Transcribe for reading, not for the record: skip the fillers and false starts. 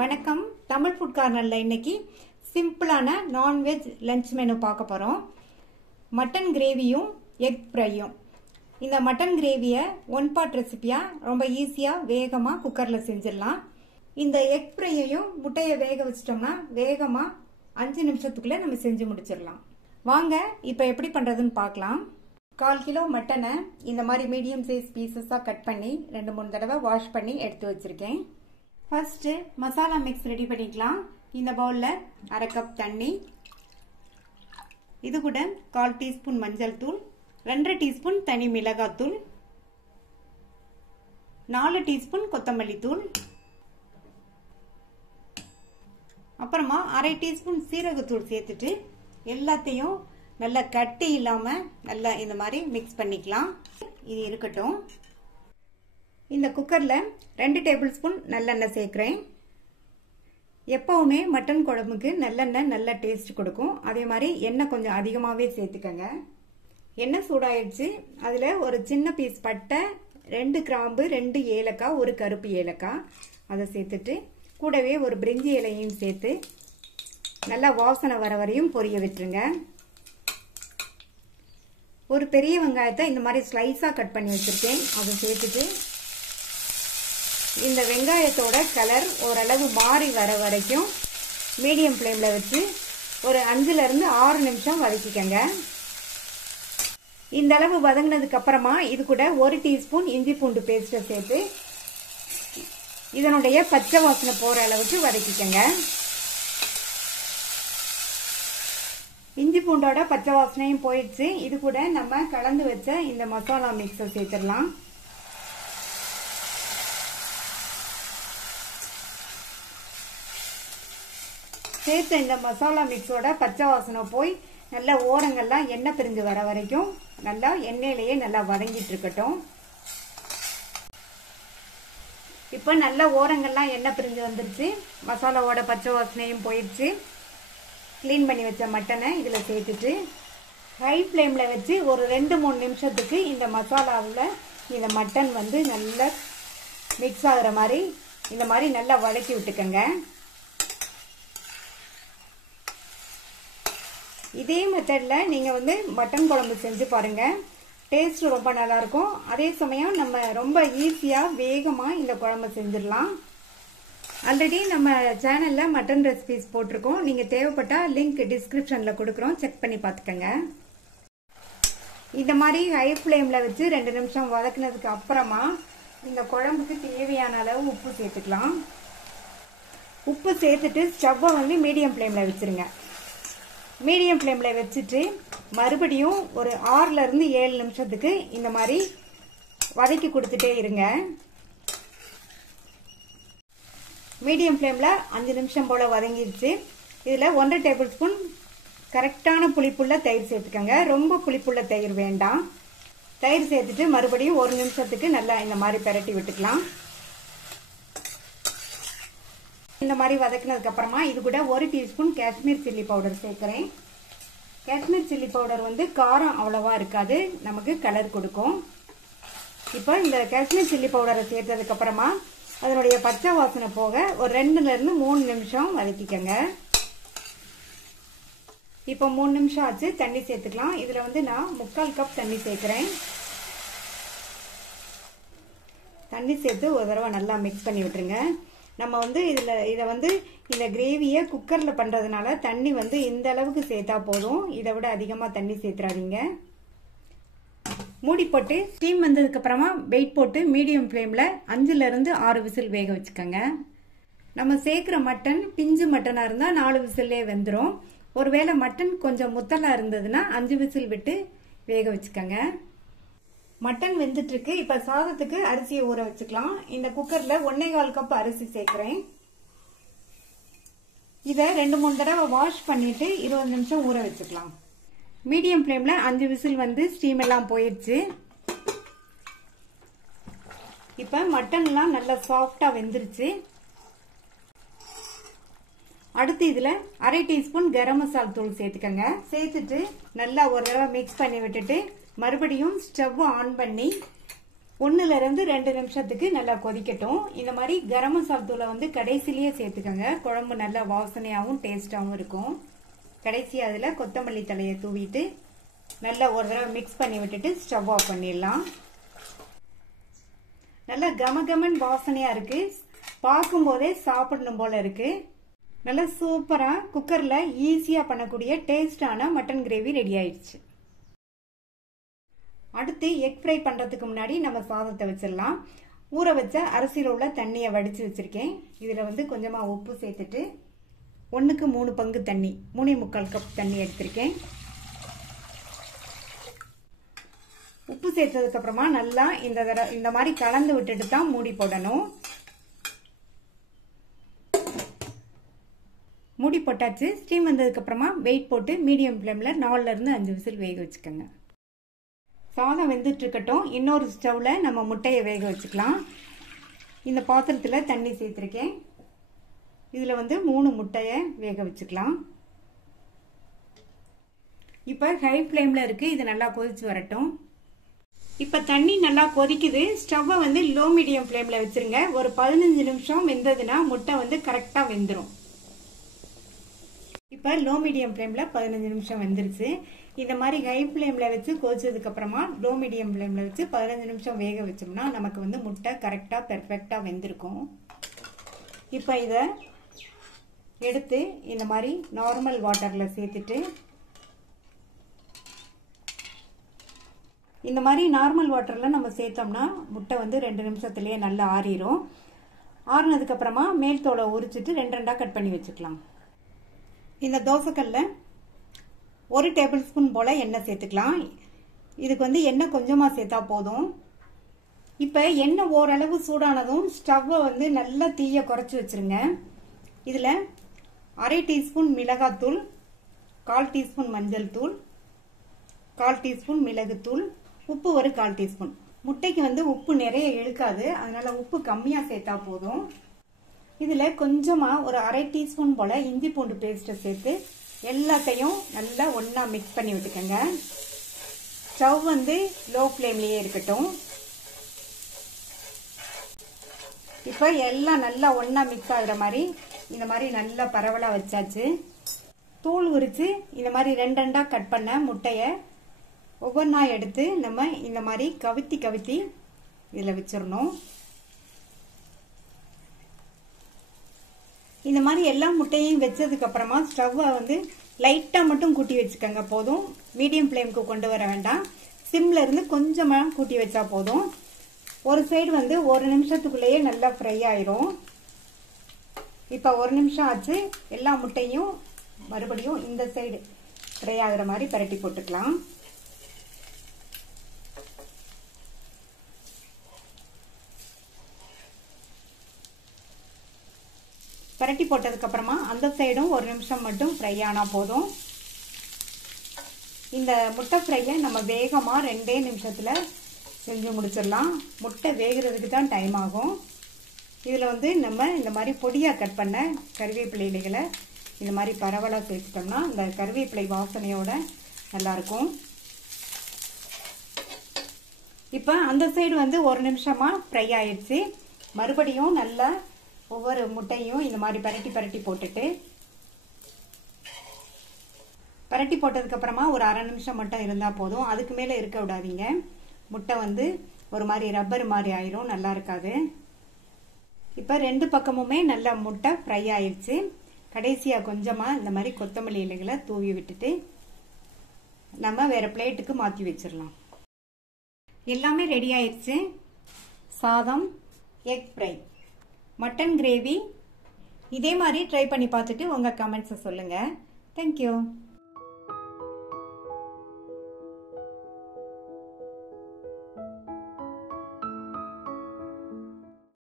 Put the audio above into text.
வணக்கம். தமிழ் ஃபுட் கார்னர்ல இன்னைக்கு சிம்பிளான நான்வெஜ் லஞ்ச் மெனு பார்க்க போறோம். மட்டன் கிரேவியும் எக் ஃப்ரையும். இந்த மட்டன் கிரேவியை ஒன் பார்ட் ரெசிபியா ரொம்ப ஈஸியா வேகமா குக்கர்ல செஞ்சிடலாம். இந்த எக் ஃப்ரையையும் முட்டையை வேக வச்சிட்டோம்னா வேகமா 5 நிமிஷத்துக்குள்ள நம்ம செஞ்சு முடிச்சிடலாம். வாங்க இப்ப எப்படி பண்றதுன்னு பார்க்கலாம். 1/4 கிலோ மட்டனை இந்த மாதிரி மீடியம் சைஸ் பீசஸா கட் பண்ணி 2-3 தடவை வாஷ் பண்ணி எடுத்து வச்சிருக்கேன். ஃபர்ஸ்ட் மசாலா மிக்ஸ் ரெடி பண்ணிக்கலாம். இந்த பவுல்ல 1/2 கப் தண்ணி, இது கூட 1/4 டீஸ்பூன் மஞ்சள் தூள், 2 டீஸ்பூன் தனி மிளகாய் தூள், 4 டீஸ்பூன் கொத்தமல்லி தூள், அப்புறமா 1/2 டீஸ்பூன் சீரகத்தூள் சேர்த்துட்டு எல்லாத்தையும் நல்லா கட்டி இல்லாம நல்லா இந்த மாதிரி மிக்ஸ் பண்ணிக்கலாம். இது இருக்கட்டும். இந்த குக்கர்ல 2 டேபிள் ஸ்பூன் நல்லெண்ணெய் சேர்க்கிறேன். எப்பவுமே மட்டன் குழம்புக்கு நல்லெண்ணெய் நல்ல டேஸ்ட் கொடுக்கும். அதே மாதிரி எண்ணெய் கொஞ்சம் அதிகமாகவே சேர்த்துக்கங்க. எண்ணெய் சூடாயிடுச்சு. அதுல ஒரு சின்ன பீஸ் பட்டை, 2 கிராம்பு, 2 ஏலக்காய், 1 கருப்பு ஏலக்காய் அதை சேர்த்துட்டு கூடவே ஒரு பிரிஞ்சி இலையும் சேர்த்து நல்லா வாசனை வர வரையும் பொரிய விட்டுருங்க. ஒரு பெரிய வெங்காயத்தை இந்த மாதிரி ஸ்லைஸா கட் பண்ணி வச்சிருக்கேன். அதை சேர்த்துட்டு இந்த வெங்காயத்தோட கலர் ஓரளவு மாறி வர வரைக்கும் மீடியம் ஃப்ளேம்ல வச்சு ஒரு 5ல இருந்து 6 நிமிஷம் வதக்கிக்கங்க. இந்த அளவு வதங்கினதுக்கு அப்புறமா இது கூட 1 டீஸ்பூன் இஞ்சி பூண்டு பேஸ்ட்டை சேர்த்து இதனுடைய பச்சை வாசனை போற அளவுக்கு வதக்கிக்கங்க. இஞ்சி பூண்டோட பச்சை வாசனையும் போயிடுச்சு. இது கூட நம்ம கலந்து வச்ச இந்த மசாலா மிக்ஸை சேர்த்துடலாம். சேர்த்த இந்த மசாலா மிக்ஸோட பச்சை வாசனை போய் நல்லா ஓரங்கள்லாம் எண்ணெய் பிரிஞ்சு வர வரைக்கும் நல்லா எண்ணெயிலேயே நல்லா வதங்கிட்டு இருக்கட்டும். இப்ப நல்லா ஓரங்கள்லாம் எண்ணெய் பிரிஞ்சு வந்துருச்சு. மசாலாவோட பச்சை வாசனையும் போயிடுச்சு. கிளீன் பண்ணி வச்ச மட்டனை இதுல சேர்த்துட்டு ஹை ஃப்ளேம்ல வச்சு ஒரு 2-3 நிமிஷத்துக்கு இந்த மசாலாவில் இந்த மட்டன் வந்து நல்லா மிக்ஸ் ஆகுற மாதிரி இந்த மாதிரி நல்லா வதக்கி விட்டுக்கங்க. இதே மெத்தட்ல நீங்க வந்து மட்டன் குழம்பு செஞ்சு பாருங்க. டேஸ்ட் ரொம்ப நல்லா இருக்கும். அதே சமயம் நம்ம ரொம்ப ஈஸியா வேகமா இந்த குழம்பு செஞ்சிடலாம். ஆல்ரெடி நம்ம சேனல்ல மட்டன் ரெசிபிஸ் போட்டிருக்கோம். நீங்க தேவைப்பட்டா லிங்க் டிஸ்கிரிப்ஷன்ல கொடுக்குறோம், செக் பண்ணி பாத்துக்கங்க. இந்த மாதிரி ஹை ஃப்ளேம்ல வச்சு 2 நிமிஷம் வதக்குனதுக்கு அப்புறமா இந்த குழம்புக்கு தேவையான அளவு உப்பு சேர்த்துக்கலாம். உப்பு சேர்த்துட்டு ஸ்டவ்வை வந்து மீடியம் ஃப்ளேம்ல வச்சிருங்க. மீடியம் ஃப்ளேம்ல வச்சுட்டு மறுபடியும் ஒரு 6ல இருந்து 7 நிமிஷத்துக்கு இந்த மாதிரி வதக்கி கொடுத்துட்டே இருங்க. மீடியம் ஃப்ளேம்ல 5 நிமிஷம் போல வதங்கிடுச்சு. இதுல 1 டேபிள் ஸ்பூன் கரெக்டான புளிப்புள்ள தயிர் சேர்த்துக்கங்க. ரொம்ப புளிப்புள்ள தயிர் வேண்டாம். தயிர் சேர்த்துட்டு மறுபடியும் 1 நிமிஷத்துக்கு நல்லா இந்த மாதிரி பெரட்டி விட்டுக்கலாம். இந்த மாதிரி வதக்கினதுக்கு அப்புறமா இது கூட 1 டீஸ்பூன் காஷ்மீர் சில்லி பவுடர் சேர்க்கிறேன். காஷ்மீர் சில்லி பவுடர் வந்து காரம் அவ்வளவா இருக்காது, நமக்கு கலர் கொடுக்கும். இப்போ இந்த காஷ்மீர் சில்லி பவுடரை சேர்த்ததுக்கு அப்புறமா அதனுடைய பச்சை வாசனை போக ஒரு 2ல இருந்து 3 நிமிஷம் வதக்கிக்கங்க. இப்போ 3 நிமிஷம் ஆச்சு. தண்ணி சேர்த்துக்கலாம். இதுல வந்து நான் 3/4 கப் தண்ணி சேர்க்கிறேன். தண்ணி சேர்த்து ஒரு தடவை நல்லா மிக்ஸ் பண்ணி விட்டுருங்க. நம்ம வந்து இதை வந்து இந்த கிரேவியை குக்கர்ல பண்றதுனால தண்ணி வந்து இந்த அளவுக்கு சேர்த்தா போதும். இதை விட அதிகமா தண்ணி சேர்த்துறாதீங்க. மூடி போட்டு ஸ்டீம் வந்ததுக்கு அப்புறமா வெயிட் போட்டு மீடியம் ஃப்ளேம்ல 5ல இருந்து 6 விசில் வேக வச்சுக்கோங்க. நம்ம சேர்க்கிற மட்டன் பிஞ்சு மட்டனா இருந்தா 4 விசில்லே வெந்துடும். ஒருவேளை மட்டன் கொஞ்சம் முத்தலா இருந்ததுன்னா 5 விசில் விட்டு வேக வச்சுக்கோங்க. மட்டன் வெந்துட்டு இருக்கு. இப்ப சாதத்துக்கு அரிசியை ஊற வச்சுக்கலாம். இந்த குக்கர்ல 1/4 கப் அரிசி சேர்க்கிறேன். இத 2-3 தடவை வாஷ் பண்ணிட்டு 20 நிமிஷம் ஊற வச்சுக்கலாம். மீடியம் ஃப்ளேம்ல 5 விசில் வந்து ஸ்டீம் எல்லாம் போயிடுச்சு. இப்ப மட்டன் எல்லாம் நல்லா சாஃப்டா வெந்துருச்சு. அடுத்து இதுல 1/2 டீஸ்பூன் கரம் மசாலா தூள் சேர்த்துக்கங்க. சேர்த்துட்டு நல்லா ஒரு தடவை மிக்ஸ் பண்ணி விட்டுட்டு மறுபடியும் ஸ்டவ் ஆன் பண்ணி 1 ல இருந்து 2 நிமிஷத்துக்கு நல்லா கொதிக்கட்டும். இந்த மாதிரி கரம் மசாலா தூளை வந்து கடைசிலேயே சேர்த்துக்கங்க. குழம்பு நல்லா வாசனையாகவும் டேஸ்டாகவும் இருக்கும். கடைசி அதில் கொத்தமல்லி தழையை தூவிட்டு நல்லா ஒரு தடவை மிக்ஸ் பண்ணி விட்டுட்டு ஸ்டவ் ஆஃப் பண்ணிடலாம். நல்லா கமகமன் வாசனையா இருக்கு. பார்க்கும் போதே சாப்பிடணும் போல இருக்கு. நல்லா சூப்பரா குக்கர்ல ஈஸியா பண்ணக்கூடிய டேஸ்டான மட்டன் கிரேவி ரெடி ஆயிடுச்சு. அடுத்து எக் ஃப்ரை பண்றதுக்கு முன்னாடி நம்ம சாதத்தை வச்சிடலாம். ஊற வச்ச அரிசியில் உள்ள தண்ணியை வடிச்சு வச்சிருக்கேன். இதுல வந்து கொஞ்சமா உப்பு சேர்த்துட்டு 1க்கு 3 பங்கு தண்ணி 3.25 கப் தண்ணி எடுத்திருக்கேன். உப்பு சேர்த்ததுக்கு அப்புறமா நல்லா இந்த மாதிரி கலந்து விட்டுட்டு தான் மூடி போடணும். மூடி போட்டாச்சு. ஸ்டீம் வந்ததுக்கு அப்புறமா வெயிட் போட்டு மீடியம் ஃப்ளேம்ல 4 ல இருந்து 5 விசில் வேக வச்சுக்கோங்க. சாதம் வெந்துட்டு இருக்கட்டும். இன்னொரு ஸ்டவ்ல நம்ம முட்டையை வேக வச்சுக்கலாம். இந்த பாத்திரத்துல தண்ணி சேர்த்திருக்கேன். இதுல வந்து 3 முட்டையை வேக வச்சுக்கலாம். இப்ப ஹை ஃப்ளேம்ல இருக்கு. இது நல்லா கொதிச்சு வரட்டும். இப்ப தண்ணி நல்லா கொதிக்குது. ஸ்டவ்வை வந்து லோ மீடியம் ஃப்ளேம்ல வச்சிருங்க. ஒரு 15 நிமிஷம் வெந்ததுன்னா முட்டை வந்து கரெக்டா வெந்துடும். இப்ப லோ மீடியம் ஃப்ளேம்ல 15 நிமிஷம் வெந்துருச்சு. இந்த மாதிரி ஹை ஃப்ளேம்ல வச்சு கொதிச்சதுக்கு அப்புறமா லோ மீடியம் ஃப்ளேம்ல வச்சு 15 நிமிஷம் வேக வச்சோம்னா நமக்கு வந்து முட்டை கரெக்டா பெர்ஃபெக்டா வெந்திருக்கும். இப்ப இத எடுத்து இந்த மாதிரி நார்மல் வாட்டர்ல சேர்த்துட்டு இந்த மாதிரி நார்மல் வாட்டர்ல நம்ம சேர்த்தோம்னா முட்டை வந்து 2 நிமிஷத்துலயே நல்லா ஆறிடும். ஆறுனதுக்கு அப்புறமா மேல் தோலை உரிச்சிட்டு 2 கட் பண்ணி வச்சுக்கலாம். இந்த தோசைக்கல்ல 1 டேபிள் ஸ்பூன் போல எண்ணெய் சேர்த்துக்கலாம். இதுக்கு வந்து எண்ணெய் கொஞ்சமா சேர்த்தா போதும். இப்ப எண்ணெய் ஓரளவு சூடானதும் ஸ்டவ்வை வந்து நல்லா தீய குறைச்சி வச்சிருங்க. இதுல 1/2 டீஸ்பூன் மிளகாத்தூள், 1/4 டீஸ்பூன் மஞ்சள் தூள், 1/4 டீஸ்பூன் மிளகுத்தூள், உப்பு ஒரு 1/4 டீஸ்பூன். முட்டைக்கு வந்து உப்பு நிறைய இழுக்காது, அதனால உப்பு கம்மியா சேர்த்தா போதும். இதுல கொஞ்சமா ஒரு 1/2 டீஸ்பூன் போல இஞ்சி பூண்டு பேஸ்ட் சேர்த்து எல்லாத்தையும் நல்லா ஒண்ணா மிக்ஸ் பண்ணி விட்டுக்கங்க. ஸ்டவ் வந்து லோ ஃப்ளேம்லயே இருக்கட்டும். இப்ப எல்லாம் நல்லா ஒண்ணா மிக்ஸ் ஆகுற மாதிரி இந்த மாதிரி நல்லா பரவலா வச்சாச்சு. தூள் உரிச்சு இந்த மாதிரி 2 கட் பண்ண முட்டைய ஒவ்வொன்றா எடுத்து நம்ம இந்த மாதிரி கவித்தி கவித்தி இதுல வச்சிடணும். இந்த மாதிரி எல்லா முட்டையும் வச்சதுக்கு அப்புறமா ஸ்டவ்வை வந்து லைட்டா மட்டும் கூட்டி வச்சுக்கோங்க போதும். மீடியம் ஃப்ளேமுக்கு கொண்டு வர வேண்டாம். சிம்ல இருந்து கொஞ்சமா கூட்டி வச்சா போதும். ஒரு சைடு வந்து 1 நிமிஷத்துக்குள்ளேயே நல்லா ஃப்ரை ஆயிரும். இப்ப 1 நிமிஷம் ஆச்சு. எல்லா முட்டையும் மறுபடியும் இந்த சைடு ஃப்ரை ஆகுற மாதிரி பரட்டி போட்டுக்கலாம். பரட்டி போட்டதுக்கு அப்புறமா அந்த சைடும் 1 நிமிஷம் மட்டும் ஃப்ரை ஆனா போதும். இந்த முட்டை ஃப்ரையை நம்ம வேகமா 2 நிமிஷத்துல செஞ்சு முடிச்சிடலாம். முட்டை வேகிறதுக்கு தான் டைம் ஆகும். இதுல வந்து நம்ம இந்த மாதிரி பொடியா கட் பண்ண கறிவேப்பிலை இலைகளை இந்த மாதிரி பரவலா சேர்த்துட்டோம்னா இந்த கறிவேப்பிலை வாசனையோட நல்லா இருக்கும். இப்ப அந்த சைடு வந்து 1 நிமிஷமா ஃப்ரை ஆயிடுச்சு. மறுபடியும் நல்லா ஒவ்வொரு முட்டையும் இந்த மாதிரி பரட்டி போட்டுட்டு பரட்டி போட்டதுக்கு அப்புறமா ஒரு 1/2 நிமிஷம் மட்டும் இருந்தா போதும். அதுக்கு மேல இருக்க விடாதீங்க. முட்டை வந்து ஒரு மாதிரி ரப்பர் மாதிரி ஆயிரும், நல்லா இருக்காது. இப்ப 2 பக்கமுமே நல்லா முட்டை ஃப்ரை ஆயிடுச்சு. கடைசியா கொஞ்சமா இந்த மாதிரி கொத்தமல்லி இலைகளை தூவி விட்டுட்டு நம்ம வேற பிளேட்டுக்கு மாத்தி வச்சிடலாம். எல்லாமே ரெடி ஆயிடுச்சு. சாதம், எக் ஃப்ரை, மட்டன் கிரேவி. இதே மாதிரி ட்ரை பண்ணி பார்த்துட்டு உங்க கமெண்ட்ஸை சொல்லுங்க. தேங்க்யூ.